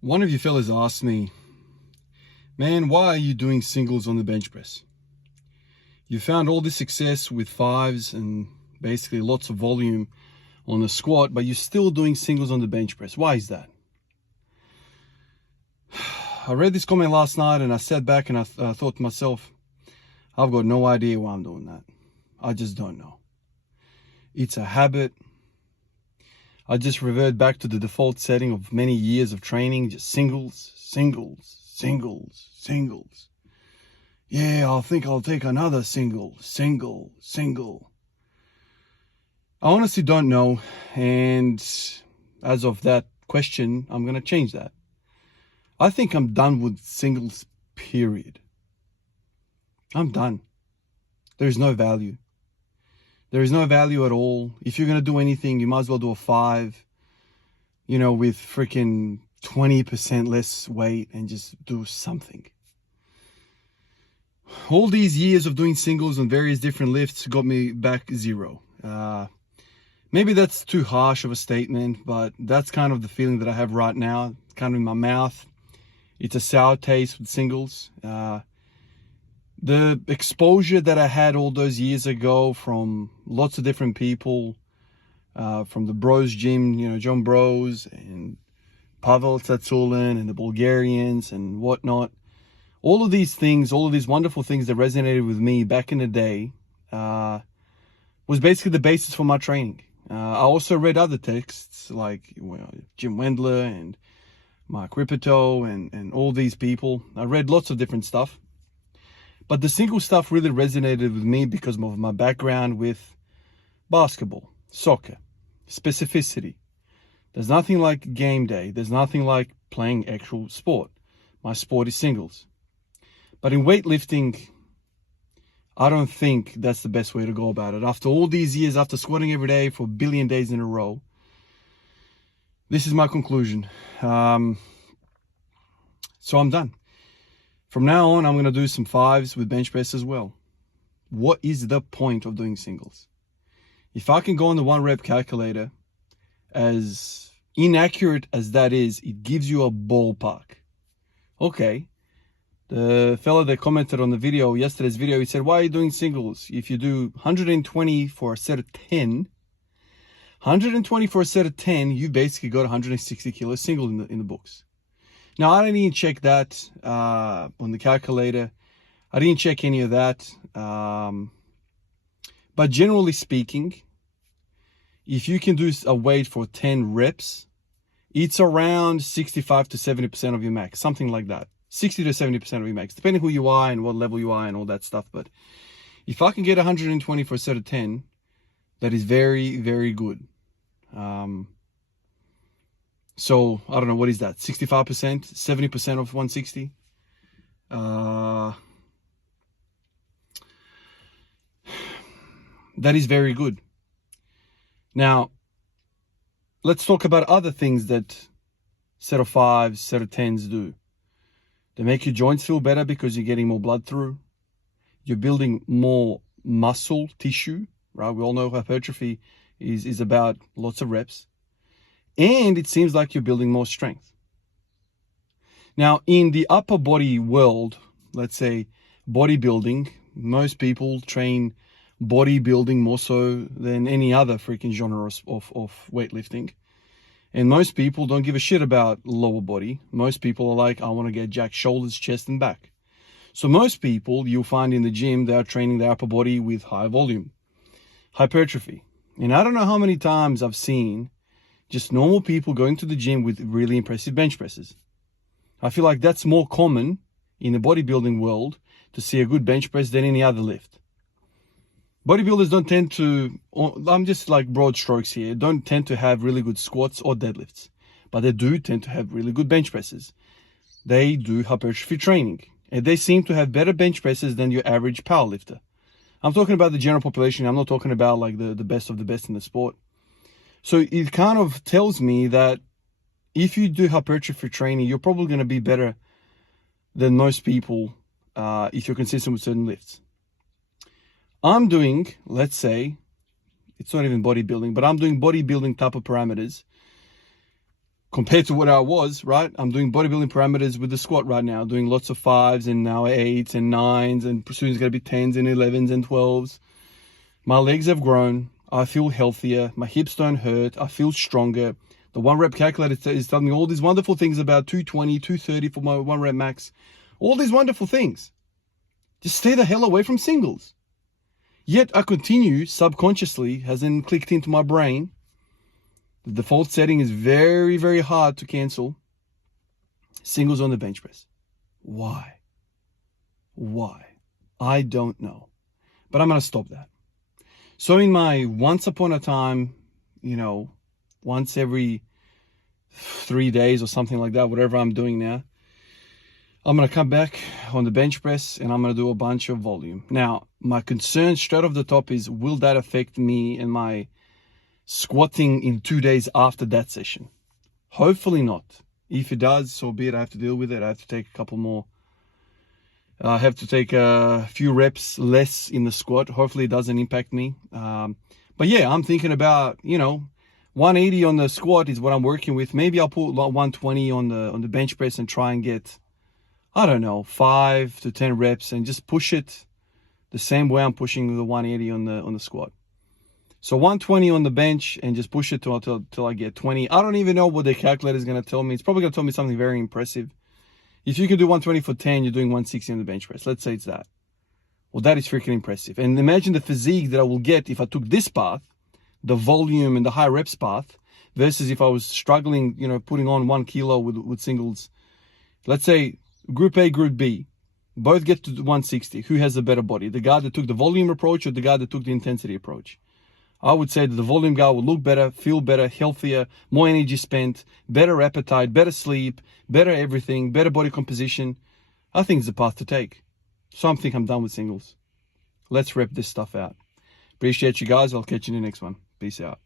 One of you fellas asked me, man, why are you doing singles on the bench press? You found all this success with fives and basically lots of volume on the squat, but you're still doing singles on the bench press. Why is that? I read this comment last night and I sat back and I thought to myself, I've got no idea why I'm doing that. I just don't know. It's a habit. I just revert back to the default setting of many years of training, just singles. Yeah, I think I'll take another single. I honestly don't know, and as of that question, I'm going to change that. I think I'm done with singles, period. I'm done. There's no value. There is no value at all. If you're going to do anything, you might as well do a five, with freaking 20% less weight and just do something. All these years of doing singles on various different lifts got me back zero. Maybe that's too harsh of a statement, but that's kind of the feeling that I have right now, kind of in my mouth. It's a sour taste with singles. The exposure that I had all those years ago from lots of different people, from the Bros Gym, John Bros and Pavel Tsatsouline and the Bulgarians and whatnot. All of these things, all of these wonderful things that resonated with me back in the day was basically the basis for my training. I also read other texts like Jim Wendler and Mark Ripito and all these people. I read lots of different stuff. But the single stuff really resonated with me because of my background with basketball, soccer, specificity. There's nothing like game day. There's nothing like playing actual sport. My sport is singles. But in weightlifting, I don't think that's the best way to go about it. After all these years, after squatting every day for a billion days in a row, this is my conclusion. So I'm done. From now on, I'm going to do some fives with bench press as well. What is the point of doing singles? If I can go on the 1 rep calculator, as inaccurate as that is, it gives you a ballpark. Okay. The fella that commented on the video, yesterday's video, he said, why are you doing singles? If you do 120 for a set of 10, 120 for a set of 10, you basically got 160 kilos single in the books. Now, I didn't even check that on the calculator. I didn't check any of that. But generally speaking, if you can do a weight for 10 reps, it's around 65 to 70% of your max, something like that. 60 to 70% of your max, depending who you are and what level you are and all that stuff. But if I can get 120 for a set of 10, that is very, very good. So I don't know, what is that? 65%, 70% of 160? That is very good. Now, let's talk about other things that set of fives, set of 10s do. They make your joints feel better because you're getting more blood through. You're building more muscle tissue, right? We all know hypertrophy is about lots of reps. And it seems like you're building more strength. Now, in the upper body world, let's say bodybuilding, most people train bodybuilding more so than any other freaking genre of weightlifting. And most people don't give a shit about lower body. Most people are like, I want to get jacked shoulders, chest, and back. So most people you'll find in the gym, they are training their upper body with high volume, hypertrophy. And I don't know how many times I've seen just normal people going to the gym with really impressive bench presses. I feel like that's more common in the bodybuilding world to see a good bench press than any other lift. Bodybuilders don't tend to, I'm just like broad strokes here, don't tend to have really good squats or deadlifts, but they do tend to have really good bench presses. They do hypertrophy training, and they seem to have better bench presses than your average powerlifter. I'm talking about the general population. I'm not talking about like the best of the best in the sport. So it kind of tells me that if you do hypertrophy training, you're probably going to be better than most people if you're consistent with certain lifts. I'm doing, let's say, it's not even bodybuilding, but I'm doing bodybuilding type of parameters. compared to what I was, right? I'm doing bodybuilding parameters with the squat right now, doing lots of 5s and now 8s and 9s, and soon it's going to be 10s and 11s and 12s. My legs have grown. I feel healthier. My hips don't hurt. I feel stronger. The 1 rep calculator is telling me all these wonderful things about 220, 230 for my 1 rep max. All these wonderful things. Just stay the hell away from singles. Yet I continue subconsciously, hasn't clicked into my brain. The default setting is very, very hard to cancel. Singles on the bench press. Why? Why? I don't know. But I'm going to stop that. So in my once upon a time, once every 3 days or something like that, whatever I'm doing now, I'm going to come back on the bench press and I'm going to do a bunch of volume. Now, my concern straight off the top is, will that affect me and my squatting in 2 days after that session? Hopefully not. If it does, so be it. I have to deal with it. I have to take a couple more. I have to take a few reps less in the squat. Hopefully it doesn't impact me. But yeah, I'm thinking about, 180 on the squat is what I'm working with. Maybe I'll put 120 on the bench press and try and get, 5 to 10 reps and just push it the same way I'm pushing the 180 on the squat. So 120 on the bench and just push it till I get 20. I don't even know what the calculator is going to tell me. It's probably going to tell me something very impressive. If you can do 120 for 10, you're doing 160 on the bench press. Let's say it's that. Well, that is freaking impressive. And imagine the physique that I will get if I took this path, the volume and the high reps path, versus if I was struggling, putting on 1 kilo with singles. Let's say Group A, Group B, both get to 160. Who has a better body? The guy that took the volume approach or the guy that took the intensity approach? I would say that the volume guy will look better, feel better, healthier, more energy spent, better appetite, better sleep, better everything, better body composition. I think it's the path to take. So I think I'm done with singles. Let's rep this stuff out. Appreciate you guys. I'll catch you in the next one. Peace out.